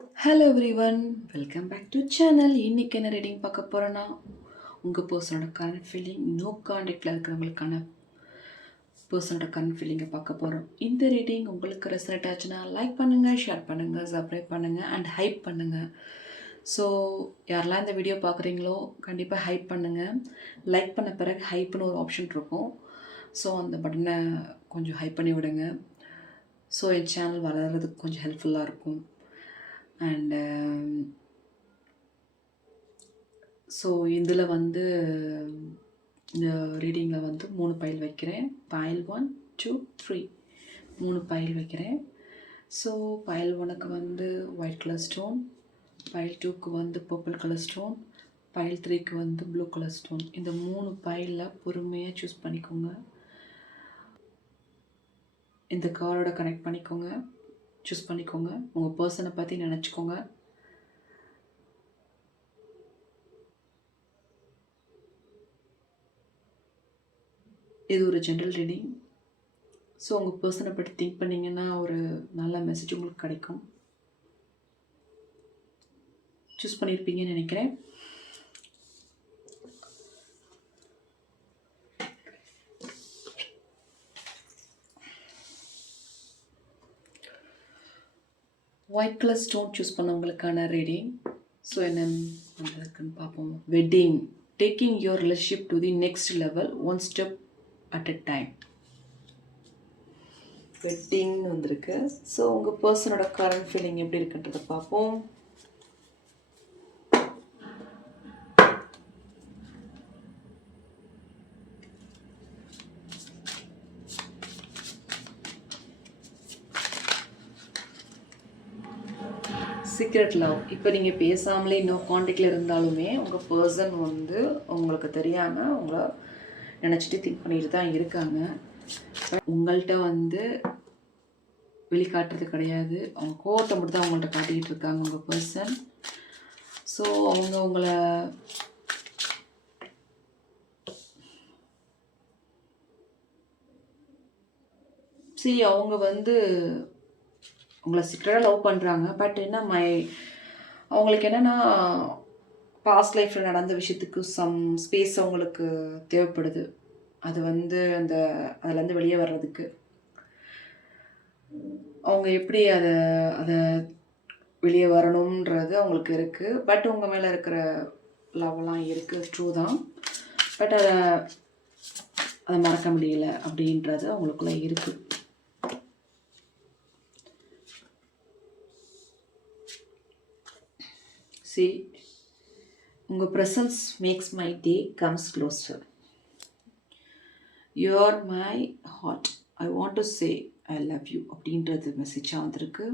Hello everyone, welcome back to channel. இன்றைக்கி என்ன reading பார்க்க போகிறோன்னா, உங்கள் பர்சனோட கரண்ட் ஃபீலிங், நோ கான்டெக்டில் இருக்கிறவங்களுக்கான பர்சனோட கரண்ட் ஃபீலிங்கை பார்க்க போகிறோம். இந்த ரீடிங் உங்களுக்கு ரெசனேட் ஆச்சுன்னா லைக் பண்ணுங்கள், ஷேர் பண்ணுங்கள், சப்ஸ்கிரைப் பண்ணுங்கள் அண்ட் ஹைப் பண்ணுங்கள். ஸோ யாரெல்லாம் இந்த வீடியோ பார்க்குறீங்களோ கண்டிப்பாக ஹைப் பண்ணுங்கள். லைக் பண்ண பிறகு ஹைப்னு ஒரு ஆப்ஷன் இருக்கும். ஸோ அந்த பட்டனை கொஞ்சம் ஹைப் பண்ணி விடுங்க. ஸோ என் சேனல் வளர்கிறதுக்கு கொஞ்சம் ஹெல்ப்ஃபுல்லாக இருக்கும். அண்டு ஸோ இதில் வந்து இந்த ரீடிங்கில் வந்து 3 பைல் வைக்கிறேன். பைல் 1, 2, 3 3 பைல் வைக்கிறேன். ஸோ பைல் 1க்கு வந்து ஒயிட் கலர் ஸ்டோன், பைல் 2க்கு வந்து பர்பிள் கலர் ஸ்டோன், பைல் 3க்கு வந்து ப்ளூ கலர் ஸ்டோன். இந்த 3 பைலில் பொறுமையாக சூஸ் பண்ணிக்கோங்க. இந்த கார்டோட கனெக்ட் பண்ணிக்கோங்க, சூஸ் பண்ணிக்கோங்க. உங்கள் பர்சனை பற்றி நினச்சிக்கோங்க. இது ஒரு ஜென்ரல் ரீடிங். ஸோ உங்கள் பர்சனை பற்றி திங்க் பண்ணிங்கன்னா ஒரு நல்ல மெசேஜ் உங்களுக்கு கிடைக்கும். சூஸ் பண்ணியிருப்பீங்கன்னு நினைக்கிறேன். ஒயிட் கலர் ஸ்டோன் சூஸ் பண்ணவங்களுக்கான ரீடிங். ஸோ என்ன இருக்குன்னு பார்ப்போம். Wedding, taking your relationship to the next level, one step at a time. வெட்டிங்னு வந்திருக்கு. ஸோ உங்கள் பர்சனோட கரண்ட் ஃபீலிங் எப்படி இருக்குன்றதை பார்ப்போம். Secret love. இப்போ நீங்கள் பேசாமலே இன்னும் காண்டாக்டில் இருந்தாலுமே உங்கள் பர்சன் வந்து உங்களுக்கு தெரியாமல் உங்களை நினச்சிட்டு திங்க் பண்ணிட்டு தான் இருக்காங்க. உங்கள்கிட்ட வந்து வெளிக்காட்டுறது கிடையாது. அவங்க கோவத்தை மட்டும் தான் அவங்கள்ட்ட காட்டிக்கிட்டு இருக்காங்க உங்கள் பர்சன். ஸோ அவங்க உங்களை அவங்க வந்து உங்களை சீக்கிரட்டாக லவ் பண்ணுறாங்க. பட் என்ன அவங்களுக்கு என்னென்னா பாஸ்ட் லைஃப்பில் நடந்த விஷயத்துக்கு சம் ஸ்பேஸ் அவங்களுக்கு தேவைப்படுது. அது வந்து அதுலேருந்து வெளியே வர்றதுக்கு அவங்க எப்படி அதை வெளியே வரணுன்றது அவங்களுக்கு இருக்குது. பட் உங்கள் மேலே இருக்கிற லவ்லாம் இருக்குது, ட்ரூ தான். பட் அதை மறக்க முடியல அப்படின்றது அவங்களுக்குள்ளே இருக்குது. உங்கள் presence makes my day comes closer. You are my heart, I want to say I love you அப்படின்றது மெசேஜாக வந்திருக்கு.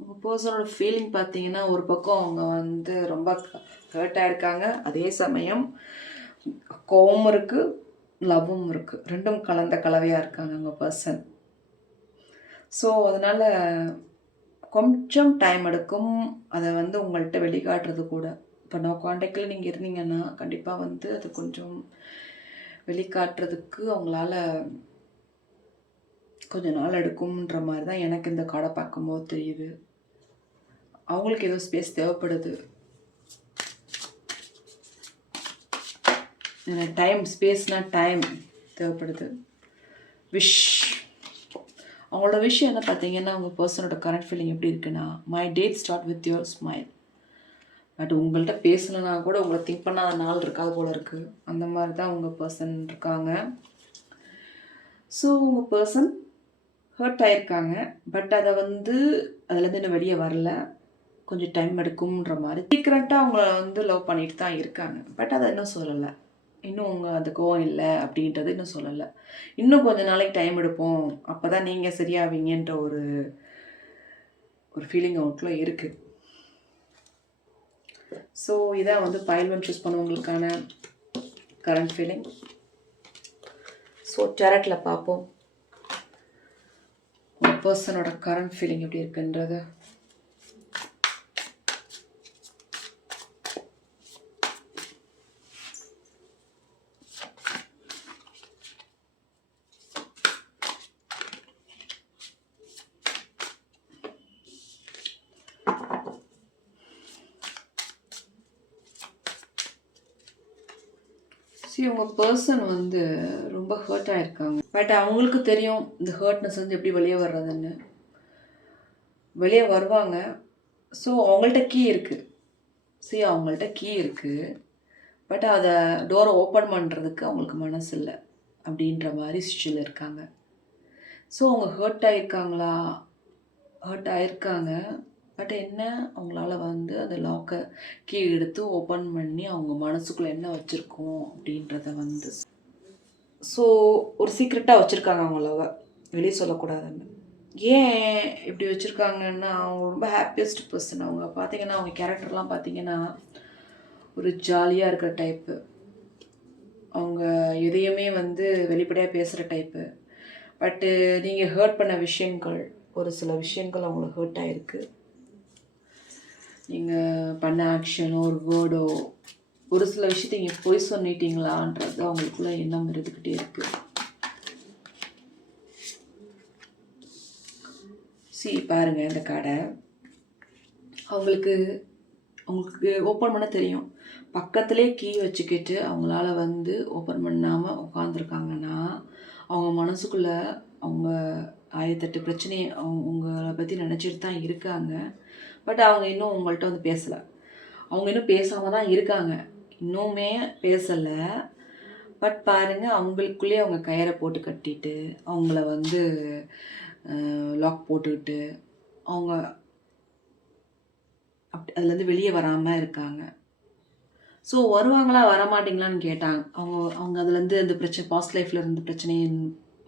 உங்கள் பர்சனோட ஃபீலிங் பார்த்தீங்கன்னா ஒரு பக்கம் அவங்க வந்து ரொம்ப ஹர்ட்டாக இருக்காங்க, அதே சமயம் கோவமும் இருக்குது, லவ்வும் இருக்குது, ரெண்டும் கலந்த கலவையாக இருக்காங்க உங்கள் பர்சன். ஸோ அதனால் கொஞ்சம் டைம் எடுக்கும் அதை வந்து உங்கள்கிட்ட வெளிக்காட்டுறது கூட. இப்போ நான் காண்டாக்டில் நீங்கள் இருந்தீங்கன்னா கண்டிப்பாக வந்து அது கொஞ்சம் வெளிக்காட்டுறதுக்கு அவங்களால கொஞ்சம் நாள் எடுக்கும்ன்ற மாதிரி தான் எனக்கு இந்த கார்டை பார்க்கும்போது தெரியுது. அவங்களுக்கு ஏதோ ஸ்பேஸ் தேவைப்படுது. டைம், ஸ்பேஸ்னால் டைம் தேவைப்படுது. விஷ், அவங்களோட விஷயம் என்ன பார்த்தீங்கன்னா உங்கள் பர்சனோட கரண்ட் ஃபீலிங் எப்படி இருக்குன்னா, my dad start with your smile. But உங்கள்கிட்ட பேசணுன்னா கூட உங்களை திங்க் பண்ணாத நாள் இருக்காது போல இருக்குது. அந்த மாதிரி தான் உங்கள் பர்சன் இருக்காங்க. ஸோ உங்கள் பர்சன் ஹர்ட் ஆகிருக்காங்க. பட் அதை வந்து அதுலேருந்து இன்னும் வெளியே வரல, கொஞ்சம் டைம் எடுக்கும்ன்ற மாதிரி. சீக்கிரட்டாக அவங்கள வந்து லவ் பண்ணிட்டு தான் இருக்காங்க. பட் அதை இன்னும் சொல்லலை, இன்னும் உங்கள் அந்த கோவம் இல்லை அப்படின்றது இன்னும் சொல்லலை. இன்னும் கொஞ்சம் நாளைக்கு டைம் எடுப்போம், அப்போ தான் நீங்கள் சரியாவீங்கன்ற ஒரு ஃபீலிங் அவங்களுக்குள்ள இருக்குது. ஸோ இதான் வந்து பைல் 1 சூஸ் பண்ணவங்களுக்கான கரண்ட் ஃபீலிங். ஸோ டேரட்டில் பார்ப்போம் உங்கள் பர்சனோட கரண்ட் ஃபீலிங் எப்படி இருக்குன்றது. உங்கள் பர்சன் வந்து ரொம்ப ஹர்ட் ஆகிருக்காங்க. பட் அவங்களுக்கு தெரியும் இந்த ஹர்ட்னஸ் வந்து எப்படி வெளியே வர்றதுன்னு. வெளியே வருவாங்க. ஸோ அவங்கள்ட்ட கீ இருக்குது. அவங்கள்ட்ட கீ இருக்குது. பட் அதை டோரை ஓப்பன் பண்ணுறதுக்கு அவங்களுக்கு மனசு இல்லை அப்படின்ற மாதிரி சுச்சுவேஷனில் இருக்காங்க. ஸோ அவங்க ஹர்ட் ஆகிருக்காங்களா? ஹர்ட் ஆகிருக்காங்க. பட் என்ன, அவங்களால வந்து அந்த லாக்கை கீ எடுத்து ஓப்பன் பண்ணி அவங்க மனசுக்குள்ளே என்ன வச்சுருக்கோம் அப்படின்றத வந்து ஸோ ஒரு சீக்ரெட்டாக வச்சுருக்காங்க அவங்கள வெளியே சொல்லக்கூடாதுன்னு. ஏன் இப்படி வச்சுருக்காங்கன்னா, அவங்க ரொம்ப ஹாப்பியஸ்ட் பர்சன். அவங்க பார்த்தீங்கன்னா அவங்க கேரக்டர்லாம் பார்த்தீங்கன்னா ஒரு ஜாலியாக இருக்கிற டைப்பு. அவங்க எதையுமே வந்து வெளிப்படையாக பேசுகிற டைப்பு. பட்டு நீங்கள் ஹர்ட் பண்ண விஷயங்கள், ஒரு சில விஷயங்கள் அவங்களுக்கு ஹர்ட் ஆகிருக்கு. நீங்கள் பண்ண ஆக்ஷனோ ஒரு வேர்டோ, ஒரு சில விஷயத்தை நீங்கள் போய் சொன்னிட்டீங்களான்றது அவங்களுக்குள்ள எண்ணம் இருந்துக்கிட்டே இருக்குது. பாருங்கள் இந்த கார்டை. அவங்களுக்கு ஓப்பன் பண்ண தெரியும். பக்கத்துலேயே கீ வச்சுக்கிட்டு அவங்களால வந்து ஓப்பன் பண்ணாமல் உட்காந்துருக்காங்கன்னா, அவங்க மனசுக்குள்ளே அவங்க 1008 பிரச்சனையை உங்களை பற்றி நினச்சிட்டு தான் இருக்காங்க. பட் அவங்க இன்னும் உங்கள்கிட்ட வந்து பேசலை. அவங்க இன்னும் பேசாமல் தான் இருக்காங்க. இன்னுமே பேசலை. பட் பாருங்கள், அவங்களுக்குள்ளேயே அவங்க கயிறை போட்டு கட்டிட்டு அவங்கள வந்து லாக் போட்டுக்கிட்டு அவங்க அதுலேருந்து வெளியே வராமல் இருக்காங்க. ஸோ வருவாங்களா வரமாட்டிங்களான்னு கேட்டாங்க. அவங்க அதுலேருந்து அந்த பாஸ்ட் லைஃப்பில் இருந்த பிரச்சனையை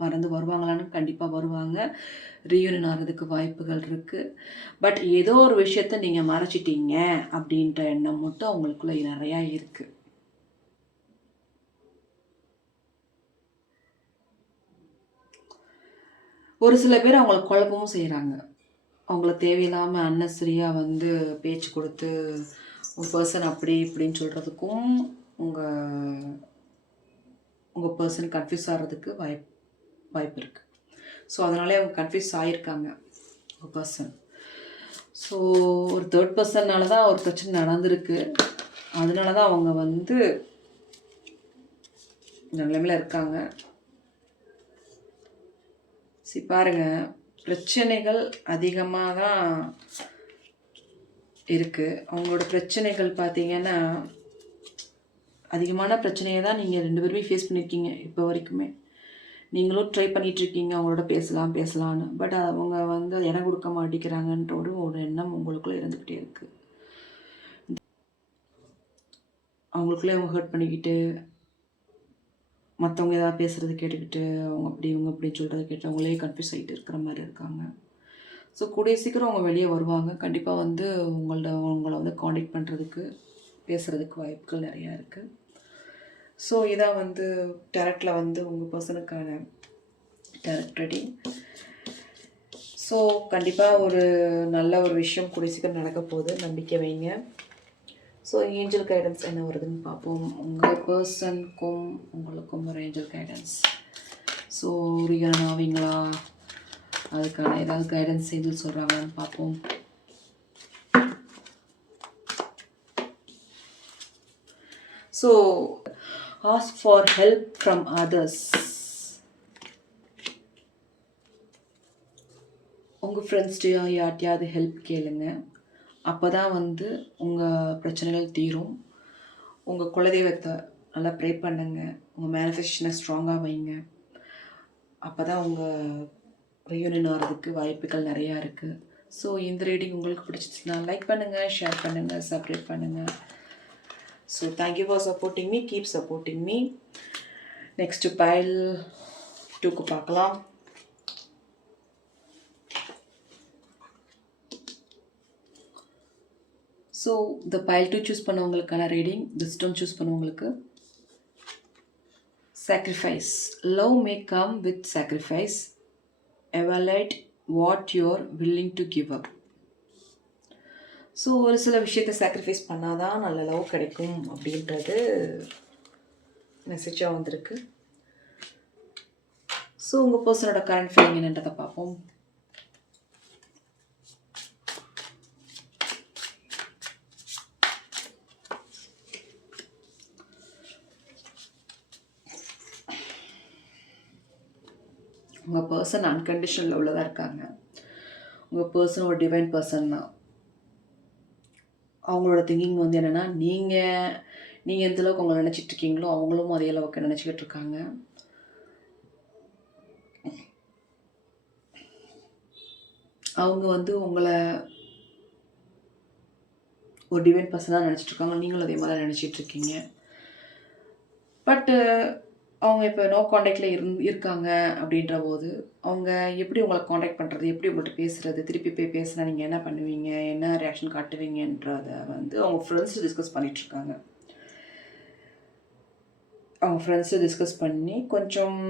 மறந்து வருவாங்களான்னு கண்டிப்பாக வருவாங்க. ரீயூனியன் ஆகிறதுக்கு வாய்ப்புகள் இருக்குது. பட் ஏதோ ஒரு விஷயத்த நீங்கள் மறைச்சிட்டீங்க அப்படின்ற எண்ணம் மட்டும் அவங்களுக்குள்ள நிறையா இருக்குது. ஒரு சில பேர் அவங்களை குழப்பமும் செய்கிறாங்க. அவங்கள தேவையில்லாமல் அன்னெசரியாக வந்து பேச்சு கொடுத்து உங்கள் பர்சன் அப்படி இப்படின்னு சொல்கிறதுக்கும் உங்கள் பர்சன் கன்ஃபியூஸ் ஆகிறதுக்கு வாய்ப்பு இருக்குது. ஸோ அதனாலே அவங்க கன்ஃபியூஸ் ஆகியிருக்காங்க உங்கள் பர்சன். ஸோ ஒரு தேர்ட் பர்சன்னால தான் ஒரு பிரச்சனை நடந்திருக்கு. அதனால தான் அவங்க வந்து நிலைமையில் இருக்காங்க. பாருங்கள், பிரச்சனைகள் அதிகமாக தான் இருக்குது. அவங்களோட பிரச்சனைகள் பார்த்தீங்கன்னா அதிகமான பிரச்சனையை தான் நீங்கள் 2 பேருமே ஃபேஸ் பண்ணியிருக்கீங்க இப்போ வரைக்குமே. நீங்களும் ட்ரை பண்ணிகிட்ருக்கீங்க அவங்களோட பேசலான்னு. பட் அவங்க வந்து இடம் கொடுக்க மாட்டேங்கிறாங்கன்ற ஒரு எண்ணம் உங்களுக்குள்ளே இருந்துக்கிட்டே இருக்குது. அவங்களுக்குள்ளே அவங்க ஹர்ட் பண்ணிக்கிட்டு, மற்றவங்க ஏதாவது பேசுகிறது கேட்டுக்கிட்டு, அவங்க அப்படி இவங்க அப்படின்னு சொல்கிறத கேட்டு அவங்களே கன்ஃபியூஸ் ஆகிட்டு இருக்கிற மாதிரி இருக்காங்க. ஸோ கூடிய சீக்கிரம் அவங்க வெளியே வருவாங்க. கண்டிப்பாக வந்து உங்களை வந்து காண்டாக்ட் பண்ணுறதுக்கு, பேசுகிறதுக்கு வாய்ப்புகள் நிறையா இருக்குது. ஸோ இதான் வந்து டேரக்டில் வந்து உங்கள் பர்சனுக்கான டேரக்ட் ரெடி. ஸோ கண்டிப்பாக ஒரு நல்ல ஒரு விஷயம் கூடிய சீக்கிரம் நடக்க போகுது, நம்பிக்கை வைங்க. ஸோ ஏஞ்சல் கைடன்ஸ் என்ன வருதுன்னு பார்ப்போம். உங்கள் பர்சனுக்கும் உங்களுக்கும் ஒரு ஏஞ்சல் கைடன்ஸ். ஸோ ரீயூனியன் ஆவீங்களா, அதுக்கான ஏதாவது கைடன்ஸ் ஏஞ்சல் சொல்கிறாங்கன்னு பார்ப்போம். So ask for help from others. உங்கள் ஃப்ரெண்ட்ஸ்டையோ யார்ட்டையாவது ஹெல்ப் கேளுங்க. அப்போ தான் வந்து உங்கள் பிரச்சனைகள் தீரும். உங்கள் குலதெய்வத்தை நல்லா ப்ரே பண்ணுங்க. உங்கள் மேனிஃபெஸ்டேஷனை ஸ்ட்ராங்காக வைங்க. அப்போ தான் உங்கள் ரீயூனியன் ஆகிறதுக்கு வாய்ப்புகள் நிறையா இருக்குது. ஸோ இந்த ரீடிங் உங்களுக்கு பிடிச்சிச்சுன்னா லைக் பண்ணுங்கள், ஷேர் பண்ணுங்கள், சப்ஸ்கிரைப் பண்ணுங்கள். So thank you for supporting me, keep supporting me. Next pile 2க்கு பார்க்கலாம். ஸோ இந்த பைல் 2 சூஸ் பண்ணவங்களுக்கான ரீடிங், விஸ்டம் சூஸ் பண்ணவங்களுக்கு sacrifice. Love may come with sacrifice. Evaluate what you're willing to give up. So ஒரு சில விஷயத்தை sacrifice பண்ணால் தான் நல்ல லவ் கிடைக்கும் அப்படின்றது மெசேஜாக வந்திருக்கு. ஸோ உங்கள் பர்சனோட கரண்ட் ஃபீலிங் என்னன்றதை பார்ப்போம். உங்கள் பர்சன் அன்கண்டிஷனல் லவ்வில் தான் இருக்காங்க. உங்கள் பர்சன் ஒரு டிவைன் பர்சன் தான். அவங்களோட திங்கிங் வந்து என்னென்னா, நீங்கள் எந்த அளவுக்கு உங்களை நினச்சிட்டு இருக்கீங்களோ அவங்களும் அதே அளவுக்கு நினச்சிக்கிட்டு இருக்காங்க. அவங்க வந்து உங்களை ஒரு டிவைன் பர்சனாக நினச்சிட்டு இருக்காங்க, நீங்களும் அதே மாதிரி நினச்சிட்டு இருக்கீங்க. பட்டு அவங்க இப்போ நோ காண்டாக்டில் இருக்காங்க அப்படின்ற போது அவங்க எப்படி உங்களை காண்டாக்ட் பண்ணுறது, எப்படி உங்கள்கிட்ட பேசுகிறது, திருப்பி போய் பேசுனா நீங்கள் என்ன பண்ணுவீங்க, என்ன ரியாக்ஷன் காட்டுவீங்கன்றதை வந்து அவங்க ஃப்ரெண்ட்ஸ் டிஸ்கஸ் பண்ணிகிட்ருக்காங்க. அவங்க ஃப்ரெண்ட்ஸு டிஸ்கஸ் பண்ணி கொஞ்சம்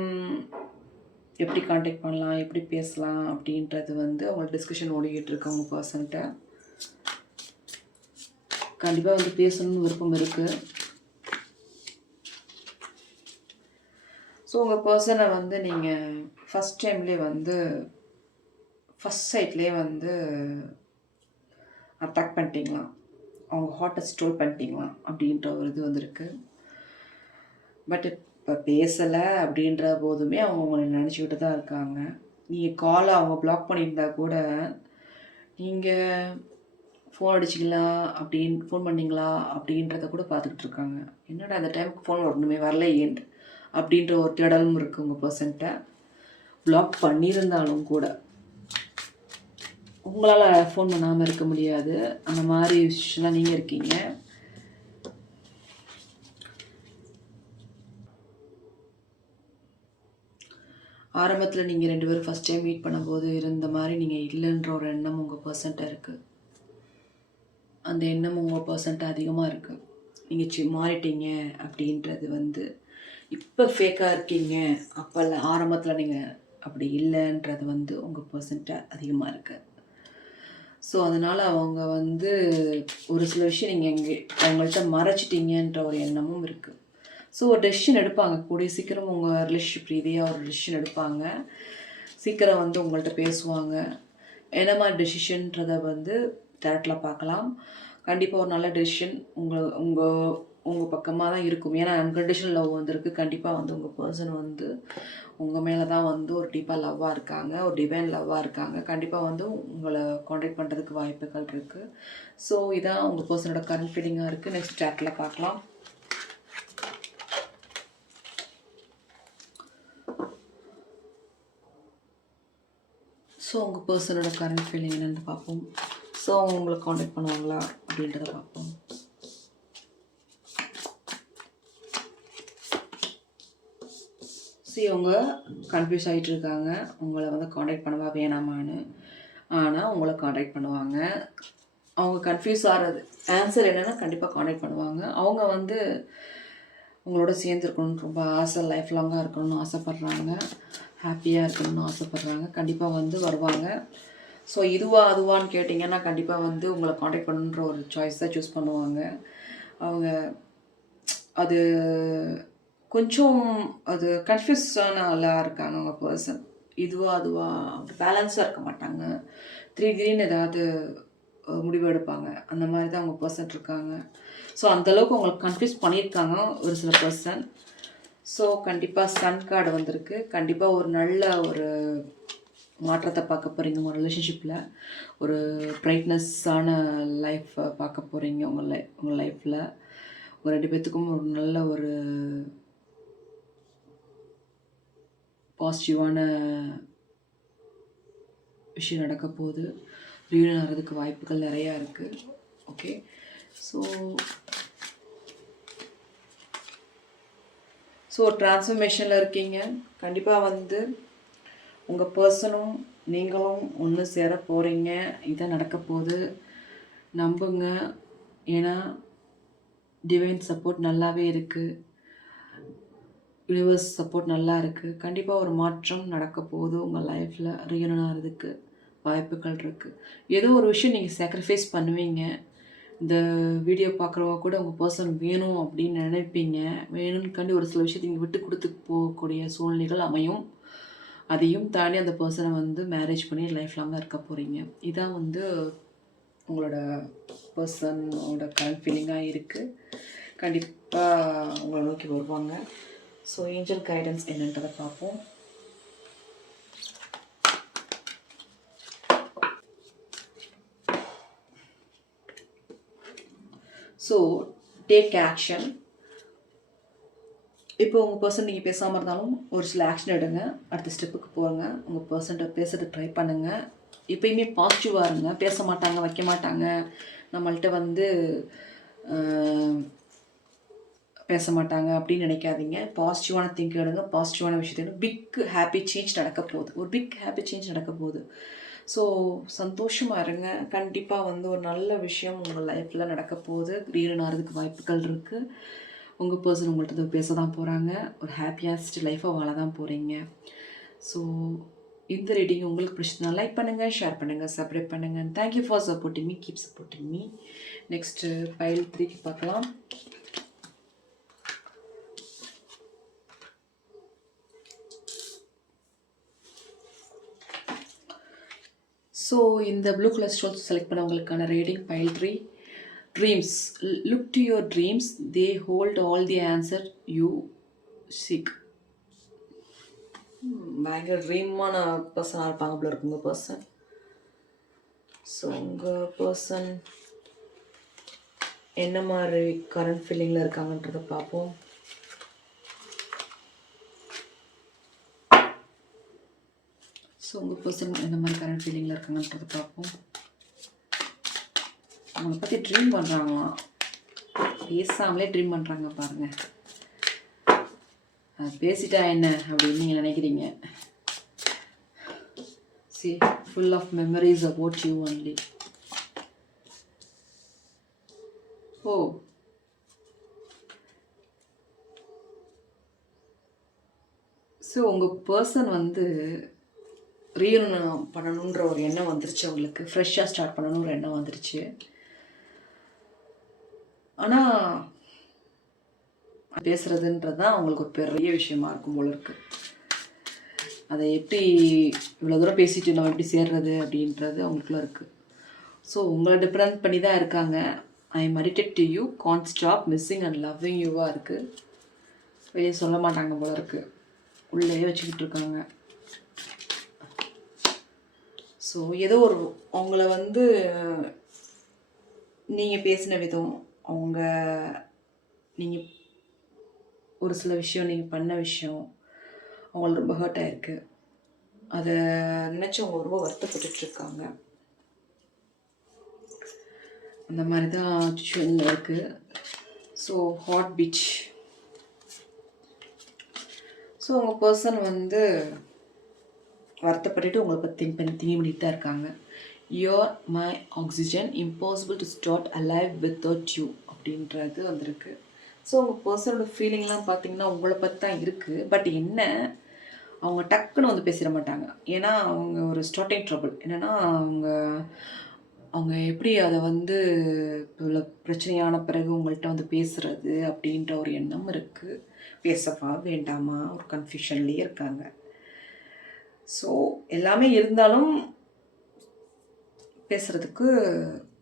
எப்படி காண்டாக்ட் பண்ணலாம், எப்படி பேசலாம் அப்படின்றது வந்து அவங்களுக்கு டிஸ்கஷன் ஓடிக்கிட்டு இருக்கு. அவங்க பர்சன்கிட்ட கண்டிப்பாக வந்து பேசணும்னு விருப்பம் இருக்குது. ஸோ உங்கள் பர்சனை வந்து நீங்கள் ஃபஸ்ட் டைம்லேயே வந்து ஃபஸ்ட் சைட்லேயே வந்து அட்டாக் பண்ணிட்டீங்களா, அவங்க ஹார்ட்டை ஸ்டோல் பண்ணிட்டீங்களா அப்படின்ற ஒரு இது வந்துருக்கு. பட் இப்போ பேசலை அப்படின்ற போதுமே அவங்க உங்களை நினச்சிக்கிட்டு தான் இருக்காங்க. நீங்கள் காலை அவங்க பிளாக் பண்ணியிருந்தா கூட நீங்கள் ஃபோன் அடிச்சிங்களா ஃபோன் பண்ணிங்களா அப்படின்றத கூட பார்த்துக்கிட்டு இருக்காங்க. என்னடா அந்த டைமுக்கு ஃபோன் வரணுமே வரலையேன்ட்டு அப்படின்ற ஒரு தேடலும் இருக்குது உங்கள் பர்சன்ட்ட. பிளாக் பண்ணியிருந்தாலும் கூட உங்களால் ஃபோன் பண்ணாமல் இருக்க முடியாது. அந்த மாதிரி விஷயம்லாம் நீங்கள் இருக்கீங்க. ஆரம்பத்தில் நீங்கள் 2 பேரும் ஃபஸ்ட் டைம் மீட் பண்ணும்போது இருந்த மாதிரி நீங்கள் இல்லைன்ற ஒரு எண்ணம் உங்கள் பர்சன்ட்ட இருக்குது. அந்த எண்ணம் உங்கள் பர்சன்ட்ட அதிகமாக இருக்குது. நீங்கள் மாறிட்டீங்க அப்படின்றது வந்து இப்போ ஃபேக்காக இருக்கீங்க, அப்போல்லாம் ஆரம்பத்தில் நீங்கள் அப்படி இல்லைன்றது வந்து உங்கள் பர்சன்ட்ட அதிகமாக இருக்குது. ஸோ அதனால் அவங்க வந்து ஒரு சில விஷயம் நீங்கள் அவங்கள்ட்ட மறைச்சிட்டீங்கன்ற ஒரு எண்ணமும் இருக்குது. ஸோ ஒரு டெசிஷன் எடுப்பாங்க, கூடிய சீக்கிரம் உங்கள் ரிலேஷன்ஷிப் ரீதியாக ஒரு டெசிஷன் எடுப்பாங்க. சீக்கிரம் வந்து உங்கள்கிட்ட பேசுவாங்க. என்ன மாதிரி டெசிஷன்றதை வந்து டேரக்டில் பார்க்கலாம். கண்டிப்பாக ஒரு நல்ல டெசிஷன் உங்கள் பக்கமாக தான் இருக்கும். ஏன்னா அன்கண்டிஷனல் லவ் வந்திருக்கு. கண்டிப்பாக வந்து உங்கள் பர்சன் வந்து உங்கள் மேலே தான் வந்து ஒரு டீப்பாக லவ்வாக இருக்காங்க, ஒரு டிவைன் லவ்வாக இருக்காங்க. கண்டிப்பாக வந்து உங்களை காண்டாக்ட் பண்ணுறதுக்கு வாய்ப்புகள் இருக்குது. ஸோ இதான் உங்கள் பர்சனோட கரண்ட் ஃபீலிங்காக இருக்குது. நெக்ஸ்ட் சாட்டில் பார்க்கலாம். ஸோ உங்கள் பர்சனோட கரண்ட் ஃபீலிங் என்னென்னு பார்ப்போம். ஸோ அவங்க உங்களை காண்டாக்ட் பண்ணுவாங்களா அப்படின்றத பார்ப்போம். சரி, அவங்க கன்ஃபியூஸ் ஆகிட்டு இருக்காங்க, உங்களை வந்து காண்டாக்ட் பண்ணவா வேணாமான்னு. ஆனால் உங்களை காண்டாக்ட் பண்ணுவாங்க. அவங்க கன்ஃபியூஸ் ஆகிறது ஆன்சர் என்னென்னா கண்டிப்பாக காண்டாக்ட் பண்ணுவாங்க. அவங்க வந்து உங்களோட சேர்ந்துருக்கணும்னு ரொம்ப ஆசை, லைஃப் லாங்காக இருக்கணும்னு ஆசைப்பட்றாங்க, ஹாப்பியாக இருக்கணும்னு ஆசைப்பட்றாங்க. கண்டிப்பாக வந்து வருவாங்க. ஸோ அதுவான்னு கேட்டிங்கன்னா கண்டிப்பாக வந்து உங்களை காண்டாக்ட் பண்ணணுன்ற ஒரு சாய்ஸ் தான் சூஸ் பண்ணுவாங்க. அவங்க அது கொஞ்சம் அது கன்ஃபியூஸான ஆளாக இருக்காங்க உங்கள் பர்சன். அதுவா அப்படி பேலன்ஸாக இருக்க மாட்டாங்க. திடீர்னு ஏதாவது முடிவு எடுப்பாங்க. அந்த மாதிரி தான் உங்கள் பர்சன் இருக்காங்க. ஸோ அந்தளவுக்கு உங்களுக்கு கன்ஃபியூஸ் பண்ணியிருக்காங்க ஒரு சில பர்சன். ஸோ கண்டிப்பாக சன் கார்டு வந்திருக்கு. கண்டிப்பாக ஒரு நல்ல ஒரு மாற்றத்தை பார்க்க போகிறீங்க உங்கள் ரிலேஷன்ஷிப்பில். ஒரு பிரைட்னஸ்ஸான லைஃப்பை பார்க்க போகிறீங்க உங்கள் லைஃப்பில். உங்கள் 2 பேர்த்துக்கும் ஒரு நல்ல ஒரு பாசிட்டிவான விஷயம் நடக்க போகுது. ரீயூனியன் ஆகிறதுக்கு வாய்ப்புகள் நிறையா இருக்குது. ஓகே, ஸோ ட்ரான்ஸ்ஃபர்மேஷனில் இருக்கீங்க. கண்டிப்பாக வந்து உங்கள் பர்சனும் நீங்களும் ஒன்று சேர போகிறீங்க. இதான் நடக்க போகுது, நம்புங்க. ஏன்னா டிவைன் சப்போர்ட் நல்லாவே இருக்குது, யூனிவர்ஸ் சப்போர்ட் நல்லா இருக்குது. கண்டிப்பாக ஒரு மாற்றம் நடக்க போகுது. உங்கள் லைஃப்பில் ரீயூனியன் ஆகிறதுக்கு வாய்ப்புகள் இருக்குது. ஏதோ ஒரு விஷயம் நீங்கள் சாக்ரிஃபைஸ் பண்ணுவீங்க. இந்த வீடியோ பார்க்குறவங்க கூட உங்கள் பர்சன் வேணும் அப்படின்னு நினைப்பீங்க. வேணும்னுக்காண்டி ஒரு சில விஷயத்தை நீங்கள் விட்டு கொடுத்து போகக்கூடிய சூழ்நிலைகள் அமையும். அதையும் தாண்டி அந்த பர்சனை வந்து மேரேஜ் பண்ணி லைஃப் லாங்காக இருக்க போகிறீங்க. இதான் வந்து உங்களோட பர்சனோட கரண்ட் ஃபீலிங்காக இருக்குது. கண்டிப்பாக உங்களை நோக்கி வருவாங்க. ஸோ ஏஞ்சல் கைடன்ஸ் என்னன்றதை பார்ப்போம். So take action. இப்போ உங்கள் பர்சன் நீங்கள் பேசாமல் இருந்தாலும் ஒரு சில ஆக்ஷன் எடுங்க, அடுத்த ஸ்டெப்புக்கு போங்க, உங்கள் பர்சன்ட்ட பேசுறதுக்கு ட்ரை பண்ணுங்கள். எப்பயுமே பாசிட்டிவாக இருங்க. பேச மாட்டாங்க, வைக்க மாட்டாங்க, நம்மள்கிட்ட வந்து பேச மாட்டாங்க அப்படின்னு நினைக்காதீங்க. பாசிட்டிவான திங்க் எடுங்க, பாசிட்டிவான விஷயத்தை எடுங்க. பிக் ஹாப்பி சேஞ்ச் நடக்க போகுது, ஒரு பிக் ஹாப்பி சேஞ்ச் நடக்க போகுது. ஸோ சந்தோஷமாக இருங்க. கண்டிப்பாக வந்து ஒரு நல்ல விஷயம் உங்கள் லைஃப்பில் நடக்க போகுது. ரீயூனியன் ஆகிறதுக்கு வாய்ப்புகள் இருக்குது. உங்கள் பர்சன் உங்கள்கிட்ட பேச தான் போகிறாங்க. ஒரு ஹாப்பியஸ்ட் லைஃப்பை வாழ தான் போகிறீங்க. ஸோ இந்த ரீடிங் உங்களுக்கு பிடிச்சதுனா லைக் பண்ணுங்கள், ஷேர் பண்ணுங்கள், சப்ஸ்கிரைப் பண்ணுங்கள். Thank you for supporting me, keep supporting me. Next pile 3க்கு பார்க்கலாம். ஸோ இந்த ப்ளூ கலர் ஸ்டோன்ஸ் செலக்ட் பண்ணவங்களுக்கான reading pile 3. Dreams. Look to your dreams, they hold all the answer you seek. பயங்கர ட்ரீமான பர்சனாக இருப்பாங்க போல இருக்கு உங்கள் பர்சன். ஸோ உங்கள் பர்சன் என்ன மாதிரி கரண்ட் ஃபீலிங்கில் இருக்காங்கன்றதை பார்ப்போம். ஸோ உங்கள் பர்சன் எந்த மாதிரி கரண்ட் ஃபீலிங்கில் இருக்காங்கன்றதை பார்ப்போம். அவங்கள பற்றி ட்ரீம் பண்ணுறாங்களாம், பேசாமலே ட்ரீம் பண்ணுறாங்க பாருங்கள். அது பேசிட்டா என்ன அப்படின்னு நீங்கள் நினைக்கிறீங்க. See, full of memories about you only. Oh. So உங்கள் பர்சன் வந்து ரீயூனியன் பண்ணணுன்ற ஒரு எண்ணம் வந்துருச்சு அவங்களுக்கு. ஃப்ரெஷ்ஷாக ஸ்டார்ட் பண்ணணுன்ற எண்ணம் வந்துருச்சு. ஆனால் பேசுகிறதுன்றது தான் அவங்களுக்கு ஒரு பெரிய விஷயமா இருக்கும் போல இருக்குது. அதை எப்படி இவ்வளோ தூரம் பேசிட்டு நம்ம எப்படி சேர்றது அப்படின்றது அவங்களுக்குள்ள இருக்குது. ஸோ உங்களை டிபெண்ட் பண்ணி தான் இருக்காங்க. I am addicted to you, can't stop missing and loving யூவாக இருக்குது. வெளியே சொல்ல மாட்டாங்க போல இருக்குது, உள்ளே வச்சுக்கிட்டு இருக்காங்க. ஸோ ஏதோ ஒரு அவங்கள வந்து நீங்கள் பேசின விதம், நீங்கள் ஒரு சில விஷயம் நீங்கள் பண்ண விஷயம் அவங்களுக்கு ரொம்ப ஹர்ட் ஆகிருக்கு. அதை நினச்சி அவங்க ரொம்ப வருத்தப்பட்டுருக்காங்க. அந்த மாதிரி தான் சுச்சுவேஷன் இருக்குது. ஸோ ஹார்ட் பீச். ஸோ உங்கள் பர்சன் வந்து வருத்தப்பட்டுட்டு உங்களை பற்றி திங்க் பண்ணிட்டு தான் இருக்காங்க. You are my oxygen, impossible to start alive without you அப்படின்றது வந்திருக்கு. ஸோ உங்கள் பர்சனோட ஃபீலிங்லாம் பார்த்தீங்கன்னா உங்களை பற்றி தான் இருக்குது. பட் என்ன, அவங்க டக்குன்னு வந்து பேசிட மாட்டாங்க. ஏன்னா அவங்க ஒரு ஸ்டார்டிங் ட்ரபிள். என்னென்னா அவங்க எப்படி அதை வந்து இவ்வளோ பிரச்சனையான பிறகு உங்கள்கிட்ட வந்து பேசுகிறது அப்படின்ற ஒரு எண்ணம் இருக்குது. பேசவா வேண்டாமா ஒரு கன்ஃபியூஷன்லேயே இருக்காங்க. ஸோ எல்லாமே இருந்தாலும் பேசுகிறதுக்கு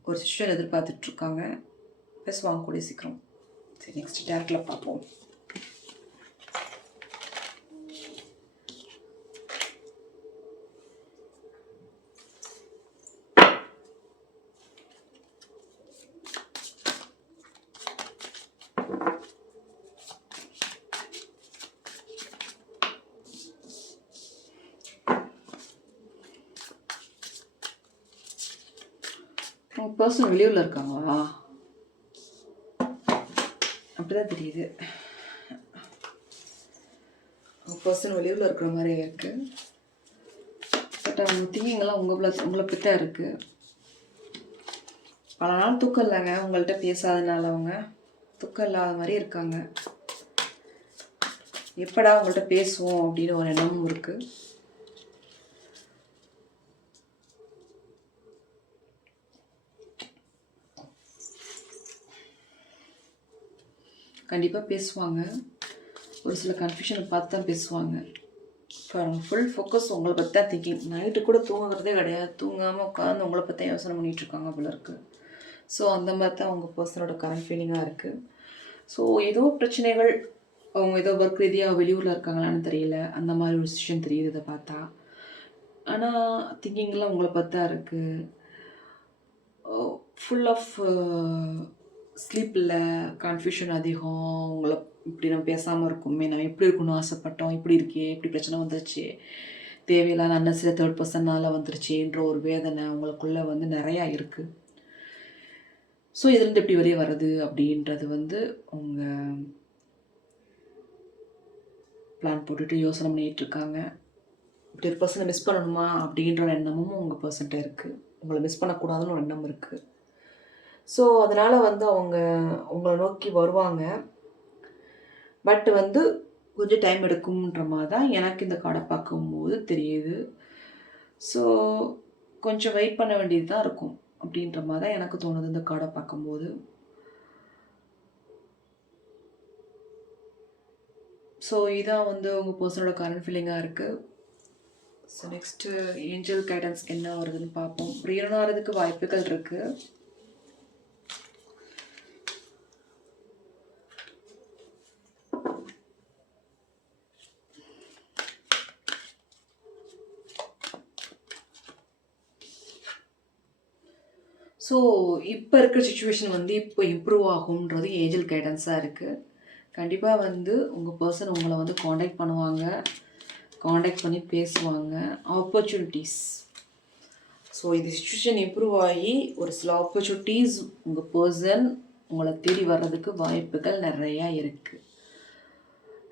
ஒரு சிச்சுவேஷன் எதிர்பார்த்துட்ருக்காங்க. பேசுவாங்க கூடிய சீக்கிரம். சரி, நெக்ஸ்ட் டேரக்டில் பார்ப்போம். உங்கள் பர்சன் வெளியூரில் இருக்காங்களா? அப்படிதான் தெரியுது. உங்கள் பர்சன் வெளியூரில் இருக்கிற மாதிரி இருக்குது. பட் அவங்க திங்கிங்கெல்லாம் உங்களை பற்றி தான் இருக்குது. பல நாள் தூக்கம் இல்லைங்க உங்கள்கிட்ட பேசாதனால. அவங்க தூக்கம் இல்லாத மாதிரி இருக்காங்க. எப்படா உங்கள்கிட்ட பேசுவோம் அப்படின்னு ஒரு எண்ணமும் இருக்குது. கண்டிப்பாக பேசுவாங்க. ஒரு சில கன்ஃபியூஷனை பார்த்து தான் பேசுவாங்க. இப்போ அவங்க ஃபுல் ஃபோக்கஸ் உங்களை பற்றி தான் திங்கிங். நைட்டு கூட தூங்குறதே கிடையாது. தூங்காமல் உட்காந்து உங்களை பற்றி யோசனை பண்ணிகிட்ருக்காங்க போல இருக்குது. ஸோ அந்த மாதிரி தான் அவங்க பர்சனோட கரண்ட் ஃபீலிங்காக இருக்குது. ஸோ ஏதோ பிரச்சனைகள், அவங்க ஏதோ ஒர்க் ரீதியாக வெளியூரில் இருக்காங்களான்னு தெரியல. அந்த மாதிரி ஒரு விஷயம் தெரியுது இதை பார்த்தா. ஆனால் திங்கிங்லாம் உங்களை பற்றி தான் இருக்குது. ஃபுல் ஆஃப் ஸ்லீப் இல்லை, கன்ஃப்யூஷன் அதிகம், உங்களை இப்படி நம்ம பேசாமல் இருக்குமே, நம்ம எப்படி இருக்கணும்னு ஆசைப்பட்டோம், இப்படி இருக்கே, இப்படி பிரச்சனை வந்துருச்சு, தேவையில்லாத அன்னசரி தேர்ட் பர்சனால் வந்துருச்சுன்ற ஒரு வேதனை உங்களுக்குள்ளே வந்து நிறையா இருக்குது. ஸோ இதுலேருந்து எப்படி வெளியே வர்றது அப்படின்றது வந்து உங்கள் பிளான் போட்டுட்டு யோசனை பண்ணிகிட்டு இருக்காங்க. இப்படி ஒரு பர்சனை மிஸ் பண்ணணுமா அப்படின்ற ஒரு எண்ணமும் உங்கள் பர்சன்ட்ட இருக்குது. உங்களை மிஸ் பண்ணக்கூடாதுன்னு ஒரு எண்ணம் இருக்குது. ஸோ அதனால் வந்து அவங்க உங்களை நோக்கி வருவாங்க. பட் வந்து கொஞ்சம் டைம் எடுக்கும்ன்ற மாதிரி தான் எனக்கு இந்த கார்டை பார்க்கும்போது தெரியுது. ஸோ கொஞ்சம் வெயிட் பண்ண வேண்டியது தான் இருக்கும் அப்படின்ற மாதிரி தான் எனக்கு தோணுது இந்த கார்டை பார்க்கும்போது. ஸோ இதான் வந்து உங்கள் பர்சனோட கரண்ட் ஃபீலிங்காக இருக்குது. ஸோ நெக்ஸ்ட்டு ஏஞ்சல் கைடன்ஸ் என்ன வருதுன்னு பார்ப்போம். ரியல் ஆகிறதுக்கு வாய்ப்புகள் இருக்குது. ஸோ இப்போ இருக்கிற சுச்சுவேஷன் வந்து இப்போ இம்ப்ரூவ் ஆகுன்றது ஏஞ்சல் கைடன்ஸாக இருக்குது. கண்டிப்பாக வந்து உங்கள் பர்சன் உங்களை வந்து காண்டாக்ட் பண்ணுவாங்க, காண்டாக்ட் பண்ணி பேசுவாங்க. ஆப்பர்ச்சுனிட்டிஸ், ஸோ இந்த சுச்சுவேஷன் இம்ப்ரூவ் ஆகி ஒரு சில ஆப்பர்ச்சுனிட்டிஸ் உங்கள் பர்சன் உங்களை தேடி வர்றதுக்கு வாய்ப்புகள் நிறையா இருக்குது.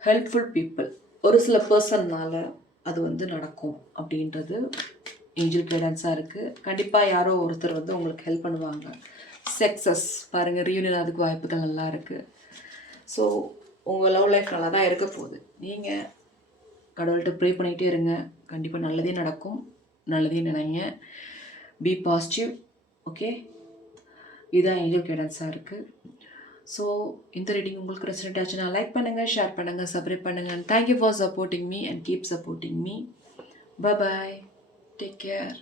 ஹெல்ப்ஃபுல் பீப்புள், ஒரு சில பர்சன்னால் அது வந்து நடக்கும் அப்படின்றது ஏஞ்சல் கைடன்ஸாக இருக்குது. கண்டிப்பாக யாரோ ஒருத்தர் வந்து உங்களுக்கு ஹெல்ப் பண்ணுவாங்க. சக்ஸஸ் பாருங்கள், ரீயூனியன் அதுக்கு வாய்ப்புகள் நல்லா இருக்குது. ஸோ உங்கள் லவ் லைஃப் நல்லா தான் இருக்க போகுது. நீங்கள் கடவுள்கிட்ட ப்ரே பண்ணிகிட்டே இருங்க, கண்டிப்பாக நல்லதே நடக்கும், நல்லதே நினைங்க. Be positive. ஓகே, இதுதான் ஏஞ்சல் கைடன்ஸாக இருக்குது. ஸோ இந்த ரீடிங் உங்களுக்கு ரெசனேட் ஆச்சுன்னா லைக் பண்ணுங்கள், ஷேர் பண்ணுங்கள், சப்ஸ்கிரைப் பண்ணுங்கள். Thank you for supporting me and keep supporting me. Bye bye, take care.